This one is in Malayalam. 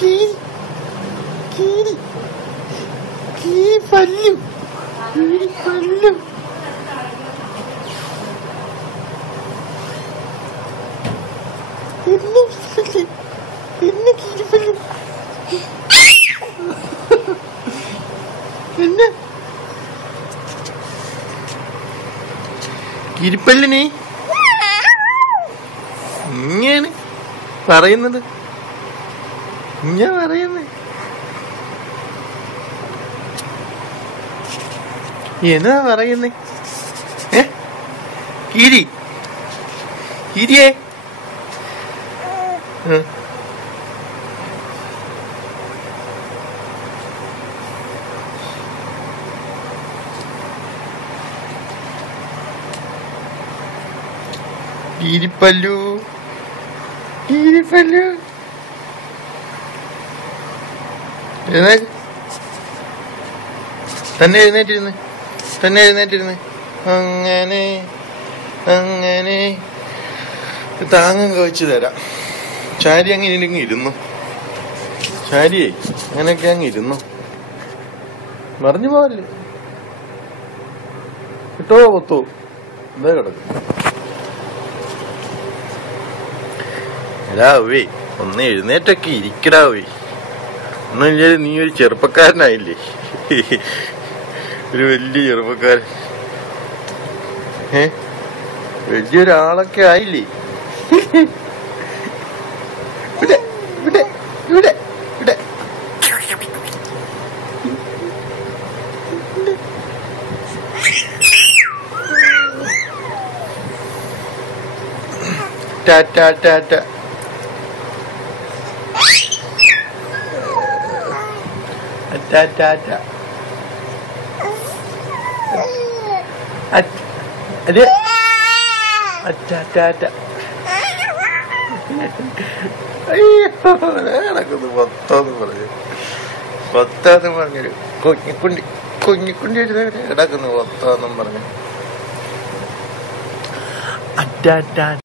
കീരി കീരി കീരി പല്ലു കീരി പല്ലു എന്നെ കീരി പല്ലു എന്നെ കീരിപ്പല്ലിനെ ഇങ്ങനെ പറയുന്നത് ഞാൻ പറയുന്നേ എന്നാ പറയുന്നേ കീരി കീരിയേ കീരിപ്പല്ലു കീരിപ്പല്ലു തന്നെ എഴുന്നേറ്റിരുന്ന് അങ്ങനെ അങ്ങനെ താങ്ങും കവച്ച് തരാം. ചാരി അങ്ങനെ ഇരുന്നു. ചാരിയേ അങ്ങനെയൊക്കെ അങ്ങ് ഇരുന്നു. മറിഞ്ഞു പോവല്ലേ കിട്ടോ പൊത്തോ എന്താ കിടക്കും. എടാവേ ഒന്ന് എഴുന്നേറ്റൊക്കെ ഇരിക്കടാവേ. ഒന്നുമില്ല, നീ ഒരു ചെറുപ്പക്കാരനായില്ലേ, ഒരു വലിയ ചെറുപ്പക്കാരൻ, വലിയൊരാളൊക്കെ ആയില്ലേ. ഇവിടെ ഇവിടെ ഇവിടെ ഇവിടെ ടാറ്റ ടാറ്റ ടാറ്റ അതെ ടാറ്റ. നടക്കുന്നു പത്താന്ന് പറഞ്ഞൊരു കുഞ്ഞിക്കുണ്ടി കിടക്കുന്നു പത്താന്നും പറഞ്ഞു.